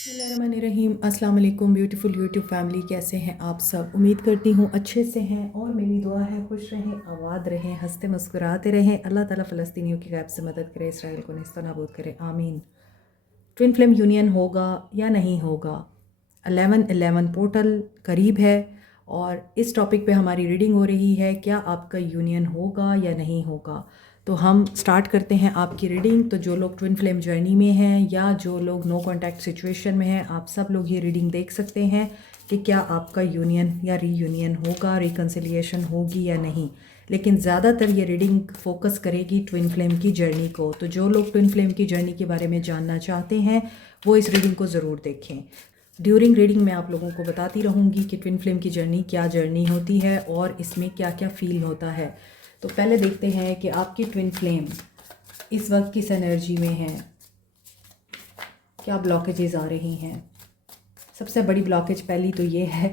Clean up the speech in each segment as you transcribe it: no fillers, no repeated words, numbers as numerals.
बिस्मिल्लाहिर्रहमानिर्रहीम। अस्सलाम वालेकुम ब्यूटीफुल यूट्यूब फैमिली, कैसे हैं आप सब? उम्मीद करती हूँ अच्छे से हैं और मेरी दुआ है खुश रहें, आबाद रहें, हंसते मुस्कुराते रहें। अल्लाह ताला फ़लस्तीनियों की गैब से मदद करे, इसराइल को नेस्त नाबूद करे, आमीन। ट्विन फ्लेम यूनियन होगा या नहीं होगा? 11/11 पोर्टल करीब है और इस टॉपिक पे हमारी रीडिंग हो रही है, क्या आपका यूनियन होगा या नहीं होगा। तो हम स्टार्ट करते हैं आपकी रीडिंग। तो जो लोग ट्विन फ्लेम जर्नी में हैं या जो लोग नो कॉन्टैक्ट सिचुएशन में हैं, आप सब लोग ये रीडिंग देख सकते हैं कि क्या आपका यूनियन या रीयूनियन होगा, रिकन्सिलिएशन होगी या नहीं। लेकिन ज़्यादातर ये रीडिंग फोकस करेगी ट्विन फ्लेम की जर्नी को। तो जो लोग ट्विन फ्लेम की जर्नी के बारे में जानना चाहते हैं वो इस रीडिंग को ज़रूर देखें। ड्यूरिंग रीडिंग मैं आप लोगों को बताती रहूँगी कि ट्विन फ्लेम की जर्नी क्या जर्नी होती है और इसमें क्या क्या फ़ील होता है। तो पहले देखते हैं कि आपकी ट्विन फ्लेम इस वक्त किस एनर्जी में है, क्या ब्लॉकेजेस आ रही हैं। सबसे बड़ी ब्लॉकेज पहली तो ये है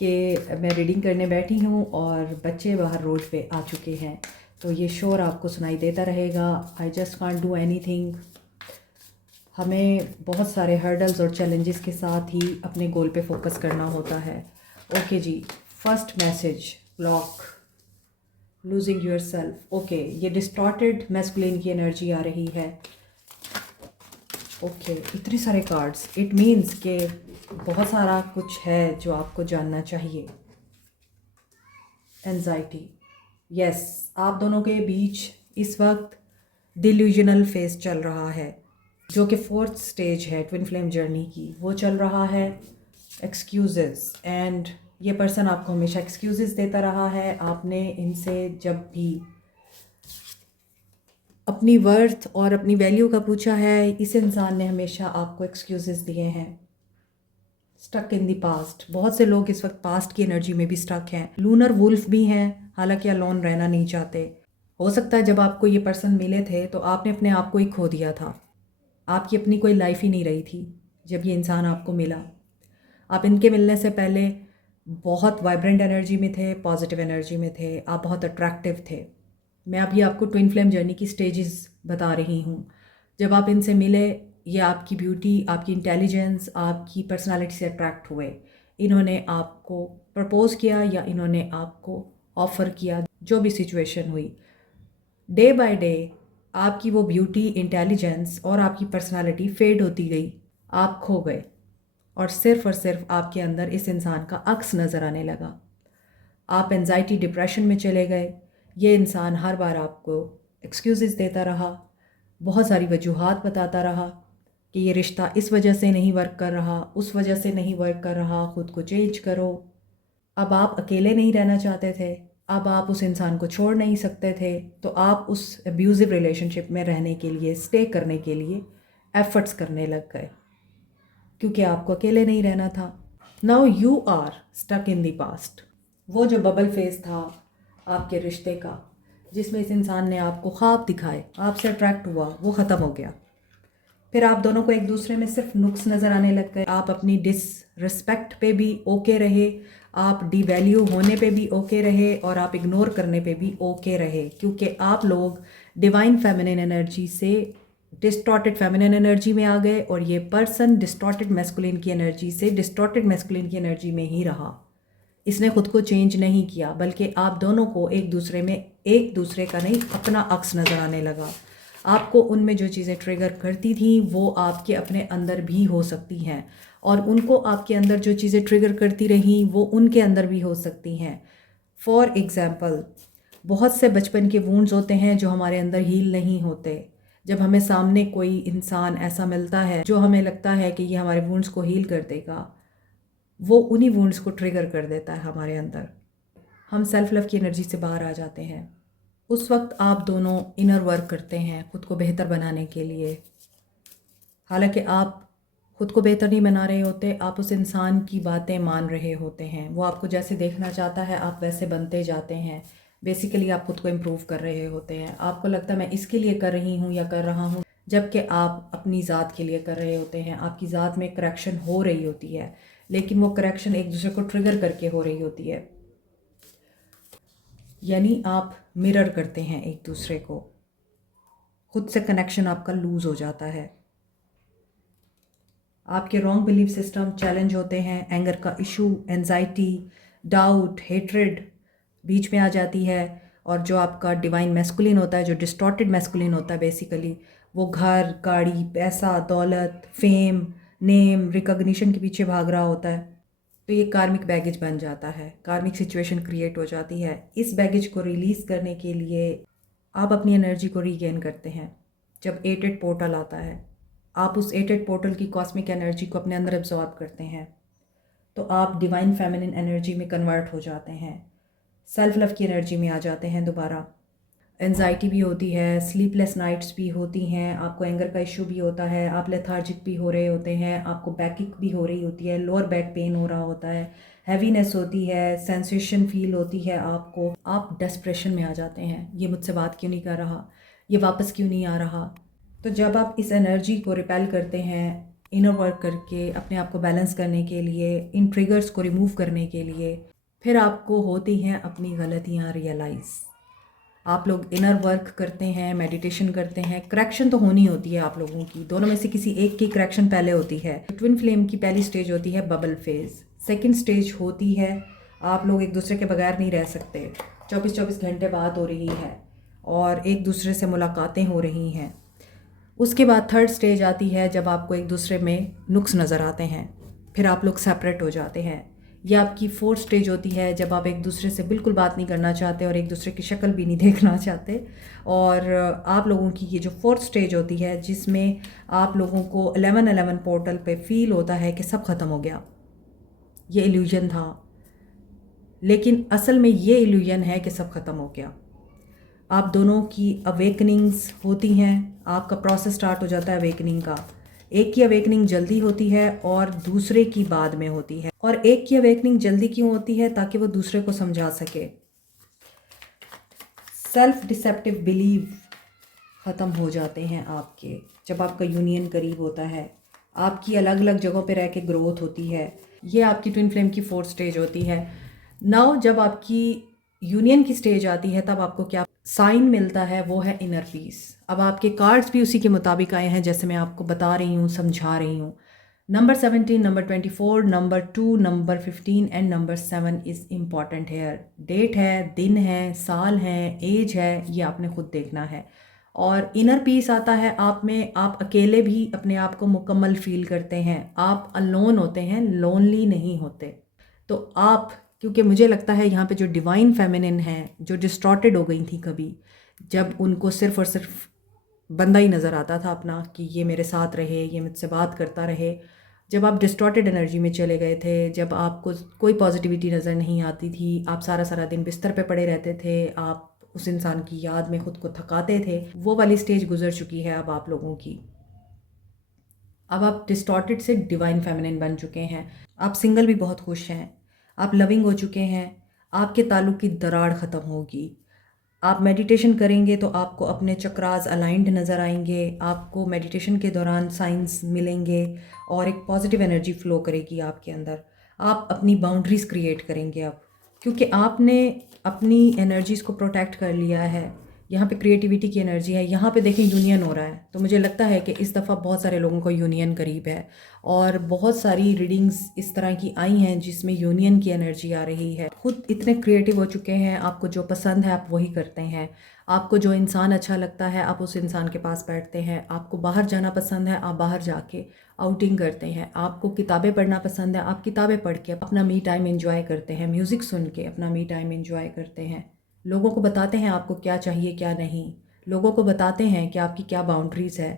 कि मैं रीडिंग करने बैठी हूँ और बच्चे बाहर रोड पे आ चुके हैं, तो ये शोर आपको सुनाई देता रहेगा। I just can't do anything. हमें बहुत सारे हर्डल्स और चैलेंजेस के साथ ही अपने गोल पे फोकस करना होता है। ओके जी, first message, block, losing your self. Okay, ये डिस्टॉर्टेड मैस्कुलिन की एनर्जी आ रही है। ओके, इतने सारे कार्ड्स, इट मीन्स कि बहुत सारा कुछ है जो आपको जानना चाहिए। एंजाइटी, यस, आप दोनों के बीच इस वक्त डिल्यूजनल फेज चल रहा है, जो कि फोर्थ स्टेज है ट्विन फ्लेम जर्नी की, वो चल रहा है। एक्सक्यूजेस, एंड ये पर्सन आपको हमेशा एक्सक्यूजेस देता रहा है। आपने इनसे जब भी अपनी वर्थ और अपनी वैल्यू का पूछा है, इस इंसान ने हमेशा आपको एक्सक्यूजेस दिए हैं। स्टक इन दी पास्ट, बहुत से लोग इस वक्त पास्ट की एनर्जी में भी स्टक हैं। लूनर वुल्फ भी हैं, हालांकि अलोन रहना नहीं चाहते। हो सकता है जब आपको ये पर्सन मिले थे तो आपने अपने आप को ही खो दिया था, आपकी अपनी कोई लाइफ ही नहीं रही थी जब ये इंसान आपको मिला। आप इनके मिलने से पहले बहुत वाइब्रेंट एनर्जी में थे, पॉजिटिव एनर्जी में थे, आप बहुत अट्रैक्टिव थे। मैं अभी आपको ट्विन फ्लेम जर्नी की स्टेजेस बता रही हूँ। जब आप इनसे मिले, ये आपकी ब्यूटी, आपकी इंटेलिजेंस, आपकी पर्सनालिटी से अट्रैक्ट हुए। इन्होंने आपको प्रपोज किया या इन्होंने आपको ऑफ़र किया, जो भी सिचुएशन हुई। डे बाय डे आपकी वो ब्यूटी, इंटेलिजेंस और आपकी पर्सनालिटी फेड होती गई, आप खो गए और सिर्फ आपके अंदर इस इंसान का अक्स नज़र आने लगा। आप एंजाइटी डिप्रेशन में चले गए। ये इंसान हर बार आपको एक्सक्यूज़ेस देता रहा, बहुत सारी वजूहात बताता रहा कि ये रिश्ता इस वजह से नहीं वर्क कर रहा, उस वजह से नहीं वर्क कर रहा, ख़ुद को चेंज करो। अब आप अकेले नहीं रहना चाहते थे, अब आप उस इंसान को छोड़ नहीं सकते थे, तो आप उस अब्यूज़िव रिलेशनशिप में रहने के लिए, स्टे करने के लिए एफ़र्ट्स करने लग गए, क्योंकि आपको अकेले नहीं रहना था। Now you are stuck in the past. वो जो बबल फेज था आपके रिश्ते का, जिसमें इस इंसान ने आपको ख्वाब दिखाए, आपसे अट्रैक्ट हुआ, वो ख़त्म हो गया। फिर आप दोनों को एक दूसरे में सिर्फ नुक्स नज़र आने लग गए। आप अपनी डिसरिस्पेक्ट पे भी ओके रहे, आप डिवैल्यू होने पे भी ओके रहे और आप इग्नोर करने पे भी ओके रहे, क्योंकि आप लोग डिवाइन फेमिनिन एनर्जी से डिस्टॉर्टेड फेमिनिन एनर्जी में आ गए और ये पर्सन डिस्टॉर्टेड मैस्कुलिन की एनर्जी से डिस्टॉर्टेड मैस्कुलिन की एनर्जी में ही रहा। इसने खुद को चेंज नहीं किया, बल्कि आप दोनों को एक दूसरे में, एक दूसरे का नहीं, अपना अक्स नज़र आने लगा। आपको उनमें जो चीज़ें ट्रिगर करती थी वो आपके अपने अंदर भी हो सकती हैं, और उनको आपके अंदर जो चीज़ें ट्रिगर करती रहीं वो उनके अंदर भी हो सकती हैं। फॉर एग्ज़ाम्पल, बहुत से बचपन के वुंड्स होते हैं जो हमारे अंदर हील नहीं होते। जब हमें सामने कोई इंसान ऐसा मिलता है जो हमें लगता है कि ये हमारे वुंड्स को हील कर देगा, वो उन्हीं वुंड्स को ट्रिगर कर देता है हमारे अंदर। हम सेल्फ लव की एनर्जी से बाहर आ जाते हैं। उस वक्त आप दोनों इनर वर्क करते हैं खुद को बेहतर बनाने के लिए। हालांकि आप खुद को बेहतर नहीं बना रहे होते, आप उस इंसान की बातें मान रहे होते हैं। वो आपको जैसे देखना चाहता है आप वैसे बनते जाते हैं। बेसिकली आप खुद को इम्प्रूव कर रहे होते हैं। आपको लगता है मैं इसके लिए कर रही हूँ या कर रहा हूँ, जबकि आप अपनी ज़ात के लिए कर रहे होते हैं। आपकी ज़ात में करेक्शन हो रही होती है, लेकिन वो करेक्शन एक दूसरे को ट्रिगर करके हो रही होती है। यानी आप मिरर करते हैं एक दूसरे को, खुद से कनेक्शन आपका लूज़ हो जाता है। आपके रॉन्ग बिलीफ सिस्टम चैलेंज होते हैं, एंगर का इशू, एंजाइटी, डाउट, हेट्रेड बीच में आ जाती है। और जो आपका डिवाइन मैस्कुलिन होता है, जो डिस्टॉर्टेड मैस्कुलिन होता है बेसिकली, वो घर, गाड़ी, पैसा, दौलत, फेम, नेम, रिकॉग्निशन के पीछे भाग रहा होता है। तो ये कार्मिक बैगेज बन जाता है, कार्मिक सिचुएशन क्रिएट हो जाती है। इस बैगेज को रिलीज़ करने के लिए आप अपनी एनर्जी को रीगेन करते हैं। जब 8-8 पोर्टल आता है, आप उस 8-8 पोर्टल की कॉस्मिक एनर्जी को अपने अंदर एब्जॉर्ब करते हैं, तो आप डिवाइन फेमिनिन एनर्जी में कन्वर्ट हो जाते हैं, सेल्फ लव की एनर्जी में आ जाते हैं दोबारा। एनजाइटी भी होती है, स्लीपलेस नाइट्स भी होती हैं, आपको एंगर का इशू भी होता है, आप लेथार्जिक भी हो रहे होते हैं, आपको बैकिक भी हो रही होती है, लोअर बैक पेन हो रहा होता है, हैवीनेस होती है, सेंसेशन फील होती है आपको, आप डेस्प्रेशन में आ जाते हैं, ये मुझसे बात क्यों नहीं कर रहा, ये वापस क्यों नहीं आ रहा। तो जब आप इस एनर्जी को रिपेल करते हैं, इनर वर्क करके अपने आप को बैलेंस करने के लिए, इन ट्रिगर्स को रिमूव करने के लिए, फिर आपको होती हैं अपनी गलतियाँ रियलाइज़। आप लोग इनर वर्क करते हैं, मेडिटेशन करते हैं, करेक्शन तो होनी होती है आप लोगों की, दोनों में से किसी एक की करेक्शन पहले होती है। ट्विन फ्लेम की पहली स्टेज होती है बबल फेज, सेकंड स्टेज होती है आप लोग एक दूसरे के बगैर नहीं रह सकते, 24-24 घंटे बात हो रही है और एक दूसरे से मुलाकातें हो रही हैं। उसके बाद थर्ड स्टेज आती है जब आपको एक दूसरे में नुक्स नज़र आते हैं, फिर आप लोग सेपरेट हो जाते हैं। यह आपकी फोर्थ स्टेज होती है जब आप एक दूसरे से बिल्कुल बात नहीं करना चाहते और एक दूसरे की शक्ल भी नहीं देखना चाहते। और आप लोगों की ये जो फोर्थ स्टेज होती है जिसमें आप लोगों को 11-11 पोर्टल पे फील होता है कि सब ख़त्म हो गया, ये इल्यूजन था, लेकिन असल में ये इल्यूजन है कि सब ख़त्म हो गया। आप दोनों की अवेकनिंग्स होती हैं, आपका प्रोसेस स्टार्ट हो जाता है अवेकनिंग का। एक की अवेकनिंग जल्दी होती है और दूसरे की बाद में होती है। और एक की अवेकनिंग जल्दी क्यों होती है? ताकि वो दूसरे को समझा सके। सेल्फ डिसेप्टिव बिलीव ख़त्म हो जाते हैं आपके जब आपका यूनियन करीब होता है, आपकी अलग अलग जगहों पे रह के ग्रोथ होती है। ये आपकी ट्विन फ्लेम की फोर्थ स्टेज होती है। नाउ जब आपकी यूनियन की स्टेज आती है तब आपको क्या साइन मिलता है? वो है इनर पीस। अब आपके कार्ड्स भी उसी के मुताबिक आए हैं जैसे मैं आपको बता रही हूँ, समझा रही हूँ। Number 17, number 24, number 2, number 15 and number 7 is important here. Date है, दिन है, साल है, एज है, ये आपने खुद देखना है। और इनर पीस आता है आप में, आप अकेले भी अपने आप को मुकम्मल फील करते हैं, आप अलोन होते हैं, लोनली नहीं होते। तो आप, क्योंकि मुझे लगता है यहाँ पे जो डिवाइन फेमिनिन है, जो डिस्टॉर्टेड हो गई थी कभी, जब उनको सिर्फ और सिर्फ बंदा ही नज़र आता था अपना कि ये मेरे साथ रहे, ये मुझसे बात करता रहे, जब आप डिस्टॉर्टेड एनर्जी में चले गए थे, जब आपको कोई पॉजिटिविटी नज़र नहीं आती थी, आप सारा सारा दिन बिस्तर पे पड़े रहते थे, आप उस इंसान की याद में खुद को थकाते थे, वो वाली स्टेज गुजर चुकी है अब आप लोगों की। अब आप डिस्टॉर्टेड से डिवाइन फेमिनिन बन चुके हैं, आप सिंगल भी बहुत खुश हैं, आप लविंग हो चुके हैं, आपके ताल्लुक की दरार ख़त्म होगी। आप मेडिटेशन करेंगे तो आपको अपने चक्रास अलाइंड नज़र आएंगे, आपको मेडिटेशन के दौरान साइंस मिलेंगे और एक पॉजिटिव एनर्जी फ़्लो करेगी आपके अंदर। आप अपनी बाउंड्रीज़ क्रिएट करेंगे अब, क्योंकि आपने अपनी एनर्जीज़ को प्रोटेक्ट कर लिया है। यहाँ पे क्रिएटिविटी की एनर्जी है, यहाँ पे देखें यूनियन हो रहा है, तो मुझे लगता है कि इस दफ़ा बहुत सारे लोगों को यूनियन करीब है। और बहुत सारी रीडिंग्स इस तरह की आई हैं जिसमें यूनियन की एनर्जी आ रही है। खुद इतने क्रिएटिव हो चुके हैं, आपको जो पसंद है आप वही करते हैं, आपको जो इंसान अच्छा लगता है आप उस इंसान के पास बैठते हैं, आपको बाहर जाना पसंद है आप बाहर जाके आउटिंग करते हैं, आपको किताबें पढ़ना पसंद है आप किताबें पढ़ के अपना मी टाइम एंजॉय करते हैं, म्यूज़िक सुन के अपना मी टाइम एंजॉय करते हैं, लोगों को बताते हैं आपको क्या चाहिए क्या नहीं, लोगों को बताते हैं कि आपकी क्या बाउंड्रीज़ है।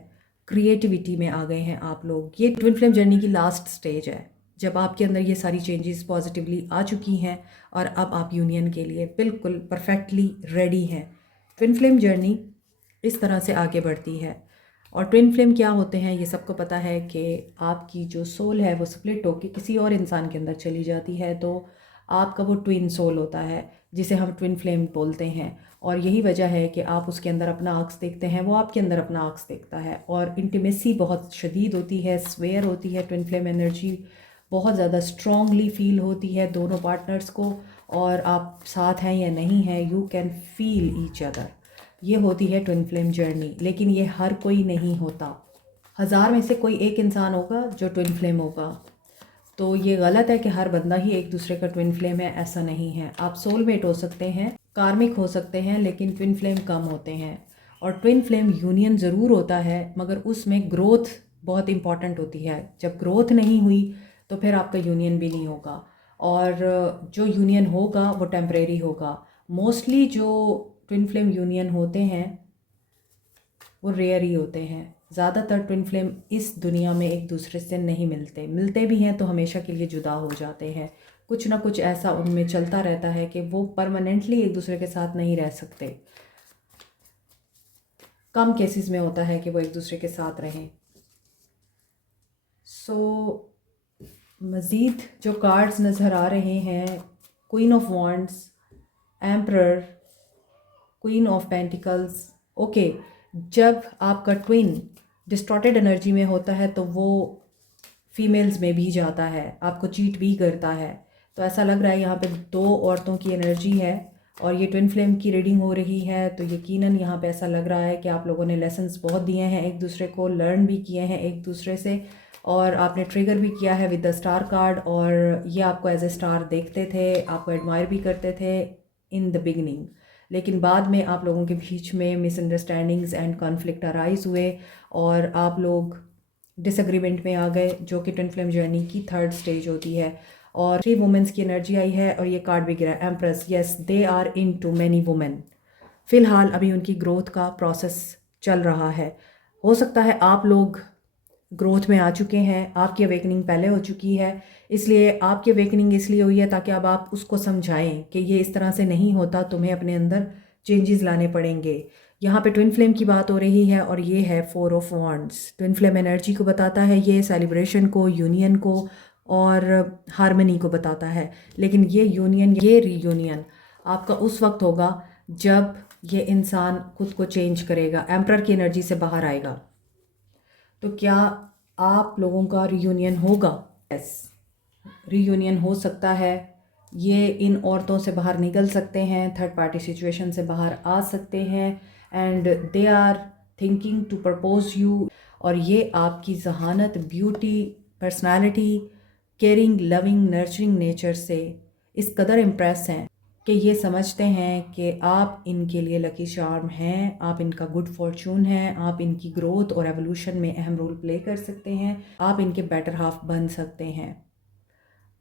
क्रिएटिविटी में आ गए हैं आप लोग। ये ट्विन फ्लेम जर्नी की लास्ट स्टेज है जब आपके अंदर ये सारी चेंजेस पॉजिटिवली आ चुकी हैं और अब आप यूनियन के लिए बिल्कुल परफेक्टली रेडी हैं। ट्विन फ्लेम जर्नी इस तरह से आगे बढ़ती है। और ट्विन फ्लेम क्या होते हैं ये सबको पता है कि आपकी जो सोल है वो स्प्लिट होकर किसी और इंसान के अंदर चली जाती है, तो आपका वो ट्विन सोल होता है जिसे हम ट्विन फ्लेम बोलते हैं। और यही वजह है कि आप उसके अंदर अपना अक्स देखते हैं, वो आपके अंदर अपना अक्स देखता है, और इंटीमेसी बहुत शदीद होती है, स्वेयर होती है। ट्विन फ्लेम एनर्जी बहुत ज़्यादा स्ट्रॉन्गली फील होती है दोनों पार्टनर्स को, और आप साथ हैं या नहीं हैं, you can feel each other. ये होती है ट्विन फ्लेम जर्नी, लेकिन ये हर कोई नहीं होता। 1000 में से कोई एक इंसान होगा जो ट्विन फ्लेम होगा। तो ये गलत है कि हर बंदा ही एक दूसरे का ट्विन फ्लेम है, ऐसा नहीं है। आप सोलमेट हो सकते हैं, कार्मिक हो सकते हैं, लेकिन ट्विन फ्लेम कम होते हैं। और ट्विन फ्लेम यूनियन ज़रूर होता है, मगर उसमें ग्रोथ बहुत इंपॉर्टेंट होती है। जब ग्रोथ नहीं हुई तो फिर आपका यूनियन भी नहीं होगा, और जो यूनियन होगा वो टेम्परेरी होगा। मोस्टली जो ट्विन फ्लेम यूनियन होते हैं वो रेयर ही होते हैं। ज़्यादातर ट्विन फ्लेम इस दुनिया में एक दूसरे से नहीं मिलते, मिलते भी हैं तो हमेशा के लिए जुदा हो जाते हैं। कुछ ना कुछ ऐसा उनमें चलता रहता है कि वो परमानेंटली एक दूसरे के साथ नहीं रह सकते। कम केसेस में होता है कि वो एक दूसरे के साथ रहें। मज़ीद जो कार्ड्स नज़र आ रहे हैं, queen of wands, emperor, queen of pentacles. Okay, जब आपका ट्विन डिस्टॉर्टेड एनर्जी में होता है तो वो फीमेल्स में भी जाता है, आपको चीट भी करता है। तो ऐसा लग रहा है यहाँ पे 2 औरतों की एनर्जी है और ये ट्विन फ्लेम की रीडिंग हो रही है। तो यकीनन यहाँ पे ऐसा लग रहा है कि आप लोगों ने लेसन्स बहुत दिए हैं एक दूसरे को, लर्न भी किए हैं एक दूसरे से, और आपने ट्रिगर भी किया है विद द स्टार कार्ड। और ये आपको एज ए स्टार देखते थे, आपको एडमायर भी करते थे इन द बिगनिंग, लेकिन बाद में आप लोगों के बीच में मिसअंडरस्टैंडिंग्स एंड कॉन्फ्लिक्ट अराइज हुए और आप लोग डिसएग्रीमेंट में आ गए, जो कि ट्विन फ्लेम जर्नी की 3rd स्टेज होती है। और 3 वुमेंस की एनर्जी आई है और ये कार्ड भी गिरा है, empress. Yes, they are in too many women. फ़िलहाल अभी उनकी ग्रोथ का प्रोसेस चल रहा है। हो सकता है आप लोग ग्रोथ में आ चुके हैं, आपकी अवेकनिंग पहले हो चुकी है, इसलिए आपकी अवेकनिंग इसलिए हुई है ताकि अब आप उसको समझाएं कि ये इस तरह से नहीं होता, तुम्हें अपने अंदर चेंजेस लाने पड़ेंगे। यहाँ पे ट्विन फ्लेम की बात हो रही है और ये है 4 of wands. Twin flame energy को बताता है, ये सेलिब्रेशन को, यूनियन को और हारमनी को बताता है। लेकिन ये यूनियन, ये रीयूनियन आपका उस वक्त होगा जब ये इंसान खुद को चेंज करेगा, एम्परर की एनर्जी से बाहर आएगा। तो क्या आप लोगों का रीयूनियन होगा? यस, रीयूनियन हो सकता है। ये इन औरतों से बाहर निकल सकते हैं, थर्ड पार्टी सिचुएशन से बाहर आ सकते हैं, and they are thinking to propose you. और ये आपकी जहानत, beauty, personality, caring, loving, nurturing nature से इस कदर इम्प्रेस हैं कि ये समझते हैं कि आप इनके लिए लकी चार्म हैं, आप इनका गुड फॉर्चून हैं, आप इनकी ग्रोथ और एवोल्यूशन में अहम रोल प्ले कर सकते हैं, आप इनके बेटर हाफ बन सकते हैं।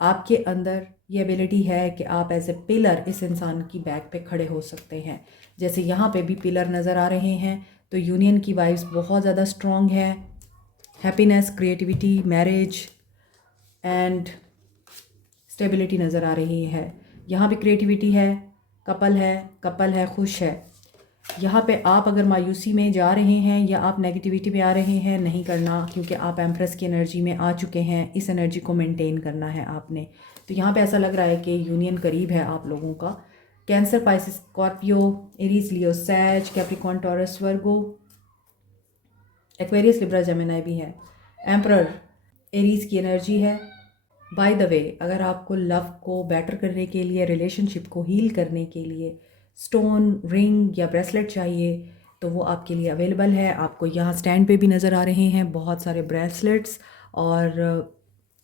आपके अंदर ये एबिलिटी है कि आप एज ए पिलर इस इंसान की बैक पे खड़े हो सकते हैं। जैसे यहाँ पे भी पिलर नज़र आ रहे हैं, तो यूनियन की वाइब्स बहुत ज़्यादा स्ट्रॉन्ग है। Happiness, creativity, marriage and stability नज़र आ रही है। यहाँ भी क्रिएटिविटी है, कपल है, खुश है। यहाँ पे आप अगर मायूसी में जा रहे हैं या आप नेगेटिविटी में आ रहे हैं, नहीं करना, क्योंकि आप एम्प्रेस की एनर्जी में आ चुके हैं। इस एनर्जी को मेंटेन करना है आपने। तो यहाँ पे ऐसा लग रहा है कि यूनियन करीब है आप लोगों का। कैंसर, पाइसिस, स्कॉर्पियो, एरीज, लियो, सैज, कैप्रिकॉर्न, टॉरस, वर्गो, एक्वेरियस, लिब्रा, जेमिनी भी है। एम्परर एरीज की एनर्जी है। बाय द वे, अगर आपको लव को बेटर करने के लिए, रिलेशनशिप को हील करने के लिए स्टोन, रिंग या ब्रेसलेट चाहिए तो वो आपके लिए अवेलेबल है। आपको यहाँ स्टैंड पे भी नज़र आ रहे हैं बहुत सारे ब्रेसलेट्स, और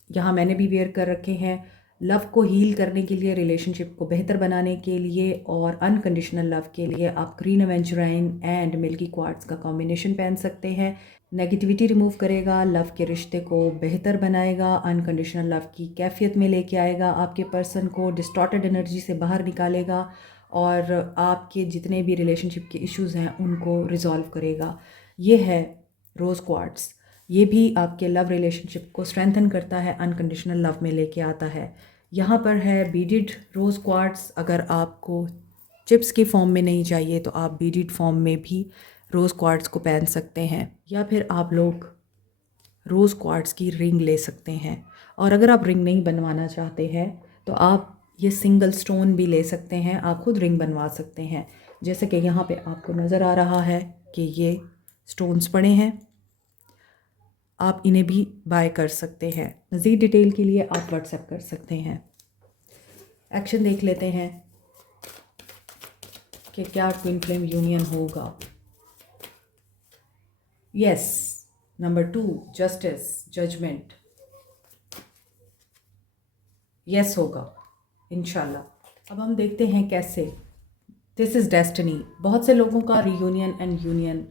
यहाँ मैंने भी वेयर कर रखे हैं। लव को हील करने के लिए, रिलेशनशिप को बेहतर बनाने के लिए और अनकंडीशनल लव के लिए आप ग्रीन एवेंचुराइन एंड मिल्की क्वार्ट्ज का कॉम्बिनेशन पहन सकते हैं। नेगेटिविटी रिमूव करेगा, लव के रिश्ते को बेहतर बनाएगा, अनकंडीशनल लव की कैफियत में लेके आएगा, आपके पर्सन को डिस्टॉर्टेड एनर्जी से बाहर निकालेगा और आपके जितने भी रिलेशनशिप के इश्यूज़ हैं उनको रिजॉल्व करेगा। ये है रोज़ क्वार्ट्स। ये भी आपके लव रिलेशनशिप को स्ट्रेंथन करता है, अनकंडीशनल लव में लेके आता है। यहाँ पर है बीडिड रोज़ क्वार्ट्स। अगर आपको चिप्स की फॉर्म में नहीं चाहिए तो आप बीडिड फॉर्म में भी रोज़ क्वार्ट्स को पहन सकते हैं, या फिर आप लोग रोज़ क्वार्ट्स की रिंग ले सकते हैं। और अगर आप रिंग नहीं बनवाना चाहते हैं तो आप ये सिंगल स्टोन भी ले सकते हैं, आप खुद रिंग बनवा सकते हैं। जैसे कि यहाँ पे आपको नज़र आ रहा है कि ये स्टोन्स पड़े हैं, आप इन्हें भी बाय कर सकते हैं। मज़ीद डिटेल के लिए आप व्हाट्सएप कर सकते हैं। एक्शन देख लेते हैं कि क्या ट्विन फ्लेम यूनियन होगा। Yes, number 2 justice, judgment, yes होगा इंशाल्लाह। अब हम देखते हैं कैसे। This is destiny. बहुत से लोगों का रीयूनियन एंड यूनियन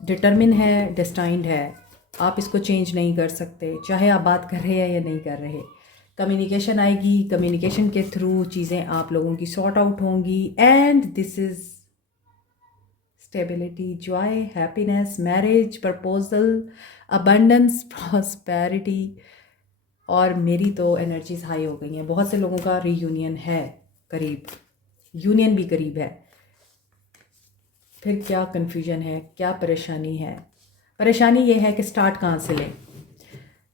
डिटरमिन है, डेस्टाइंड है। आप इसको चेंज नहीं कर सकते, चाहे आप बात कर रहे हैं या नहीं कर रहे। कम्युनिकेशन आएगी, कम्युनिकेशन के थ्रू चीज़ें आप लोगों की सॉर्ट आउट होंगी and this is stability, Joy, happiness, marriage proposal, abundance, prosperity. और मेरी तो एनर्जीज हाई हो गई हैं। बहुत से लोगों का रीयूनियन है करीब, यूनियन भी करीब है। फिर क्या कन्फ्यूजन है, क्या परेशानी है? परेशानी ये है कि स्टार्ट कहाँ से लें।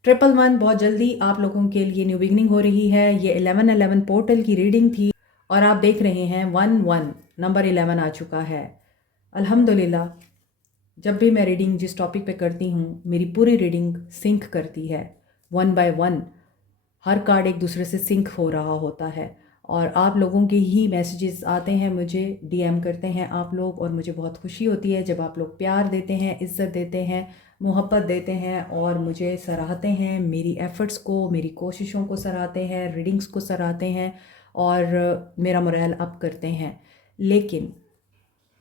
111 बहुत जल्दी आप लोगों के लिए न्यू बिगनिंग हो रही है। ये 1111 पोर्टल की रीडिंग थी और आप देख रहे हैं 11 नंबर 11 आ चुका है। अल्हम्दुलिल्लाह, जब भी मैं रीडिंग जिस टॉपिक पे करती हूँ, मेरी पूरी रीडिंग सिंक करती है। 1 बाय 1 हर कार्ड एक दूसरे से सिंक हो रहा होता है और आप लोगों के ही मैसेजेस आते हैं, मुझे डीएम करते हैं आप लोग, और मुझे बहुत खुशी होती है जब आप लोग प्यार देते हैं, इज़्ज़त देते हैं, मोहब्बत देते हैं और मुझे सराहते हैं, मेरी एफ़र्ट्स को, मेरी कोशिशों को सराहते हैं, रीडिंग्स को सराहते हैं और मेरा मोरल अप करते हैं। लेकिन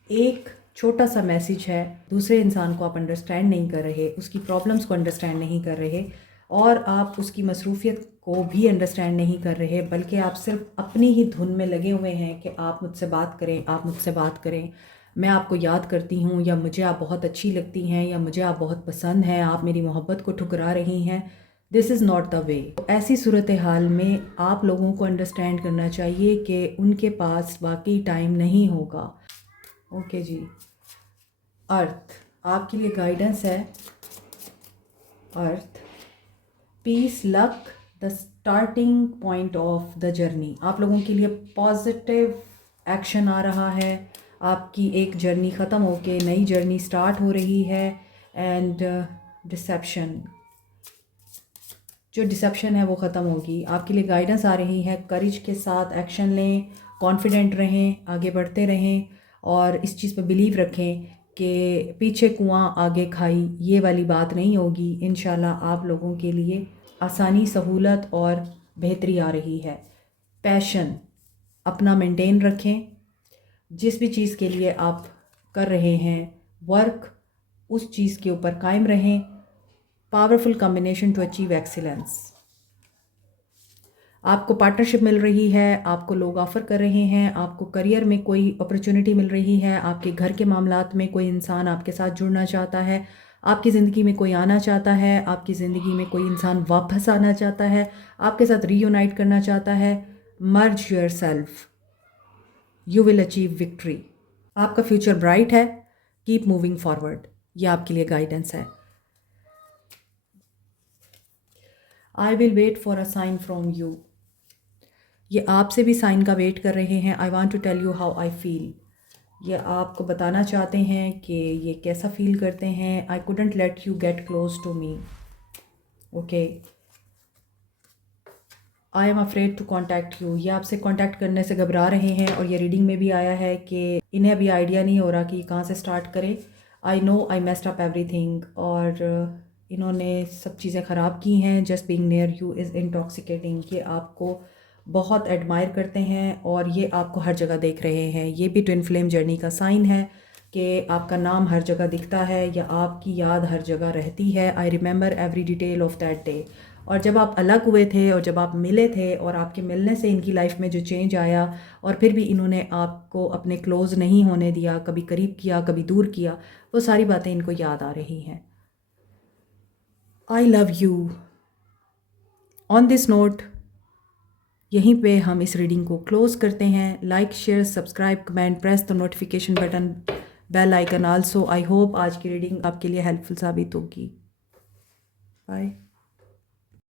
एक छोटा सा मैसेज है, दूसरे इंसान को आप अंडरस्टैंड नहीं कर रहे, उसकी प्रॉब्लम्स को अंडरस्टैंड नहीं कर रहे और आप उसकी मसरूफ़ियत को भी अंडरस्टैंड नहीं कर रहे, बल्कि आप सिर्फ अपनी ही धुन में लगे हुए हैं कि आप मुझसे बात करें, आप मुझसे बात करें, मैं आपको याद करती हूँ, या मुझे आप बहुत अच्छी लगती हैं, या मुझे आप बहुत पसंद हैं, आप मेरी मोहब्बत को ठुकरा रही हैं। This is not the way. ऐसी सूरत हाल में आप लोगों को अंडरस्टैंड करना चाहिए कि उनके पास वाकई टाइम नहीं होगा। ओके जी। अर्थ आपके लिए गाइडेंस है। Earth, peace, luck, the starting point of the journey. आप लोगों के लिए पॉजिटिव एक्शन आ रहा है। आपकी एक जर्नी ख़त्म होके नई जर्नी स्टार्ट हो रही है। एंड डिसेप्शन, जो डिसेप्शन है वो ख़त्म होगी। आपके लिए गाइडेंस आ रही है, करेज के साथ एक्शन लें, कॉन्फिडेंट रहें, आगे बढ़ते रहें और इस चीज़ पर बिलीव रखें कि पीछे कुआं आगे खाई, ये वाली बात नहीं होगी। इंशाल्लाह आप लोगों के लिए आसानी, सहूलत और बेहतरी आ रही है। पैशन अपना मेंटेन रखें, जिस भी चीज़ के लिए आप कर रहे हैं वर्क, उस चीज़ के ऊपर कायम रहें। Powerful combination to achieve excellence. आपको पार्टनरशिप मिल रही है, आपको लोग ऑफ़र कर रहे हैं, आपको करियर में कोई अपॉर्चुनिटी मिल रही है, आपके घर के मामलात में कोई इंसान आपके साथ जुड़ना चाहता है, आपकी ज़िंदगी में कोई आना चाहता है, आपकी ज़िंदगी में कोई इंसान वापस आना चाहता है, आपके साथ रीयूनाइट करना चाहता है। Merge yourself, you will achieve victory. आपका फ्यूचर ब्राइट है, कीप मूविंग फॉरवर्ड। ये आपके लिए गाइडेंस है। I will wait for a sign from you. ये आपसे भी साइन का वेट कर रहे हैं। I want to tell you how I feel. ये आपको बताना चाहते हैं कि ये कैसा फील करते हैं। I couldn't let you get close to me. Okay, I am afraid to contact you. ये आपसे कॉन्टैक्ट करने से घबरा रहे हैं और ये रीडिंग में भी आया है कि इन्हें अभी आइडिया नहीं हो रहा कि कहाँ से स्टार्ट करें। I know I messed up everything, और इन्होंने सब चीज़ें ख़राब की हैं। Just being near you is intoxicating. ये आपको बहुत एडमायर करते हैं और ये आपको हर जगह देख रहे हैं। ये भी ट्विन फ्लेम जर्नी का साइन है कि आपका नाम हर जगह दिखता है या आपकी याद हर जगह रहती है। I remember every detail of that day. और जब आप अलग हुए थे और जब आप मिले थे और आपके मिलने से इनकी लाइफ में जो चेंज आया, और फिर भी इन्होंने आपको अपने क्लोज़ नहीं होने दिया, कभी करीब किया, कभी दूर किया, वो सारी बातें इनको याद आ रही हैं। I love you. On this note यहीं पे हम इस रीडिंग को क्लोज़ करते हैं। Like, share, subscribe, comment, press the notification button, bell icon also. I hope आज की रीडिंग आपके लिए हेल्पफुल साबित होगी। बाय।